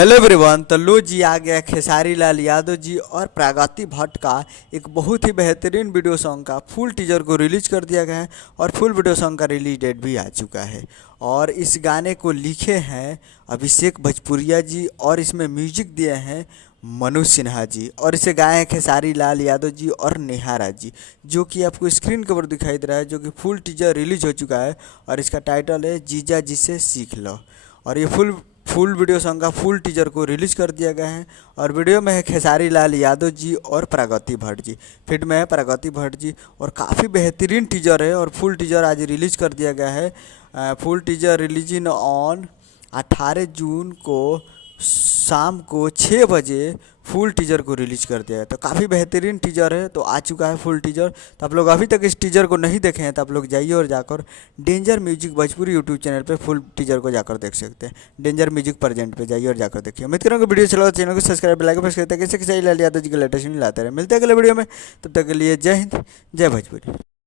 Hello everyone. तो लो जी आ गया खेसारी लाल यादव जी और प्रगति भट्ट का एक बहुत ही बेहतरीन वीडियो सॉन्ग का फुल टीजर को रिलीज कर दिया गया है और फुल वीडियो सॉन्ग का रिलीज डेट भी आ चुका है। और इस गाने को लिखे हैं अभिषेक भोजपुरिया जी और इसमें म्यूजिक दिए हैं मनोज सिन्हा जी और इसे गाए हैं खेसारी लाल यादव जी और नेहा राज जी, जो कि आपको स्क्रीन के ऊपर दिखाई दे रहा है, जो कि फुल टीजर रिलीज हो चुका है और इसका टाइटल है जीजा जी से सीख लो। और ये फुल वीडियो सॉन्ग का फुल टीजर को रिलीज कर दिया गया है और वीडियो में है खेसारी लाल यादव जी और प्रगति भट्ट जी, फिट में है प्रगति भट्ट जी और काफ़ी बेहतरीन टीजर है। और फुल टीजर आज रिलीज कर दिया गया है। फुल टीजर रिलीजिंग ऑन 18 जून को शाम को 6 बजे फुल टीजर को रिलीज कर दिया है। तो काफ़ी बेहतरीन टीजर है, तो आ चुका है फुल टीजर। तो आप लोग अभी तक इस टीजर को नहीं देखे हैं तो आप लोग जाइए और जाकर danger music Bhojpuri YouTube channel पे फुल टीजर को जाकर देख सकते हैं। डेंजर म्यूजिक प्रेजेंट पे जाइए और जाकर देखिए। उम्मीद करूँगा वीडियो चलो चैनल को सब्सक्राइब लाइक प्रेस करते हैं, कैसे लाल यादव जी के लेटेस्ट न्यूज़ लाते रहे। मिलते हैं अगले वीडियो में, तब तक के लिए जय हिंद जय भोजपुरी।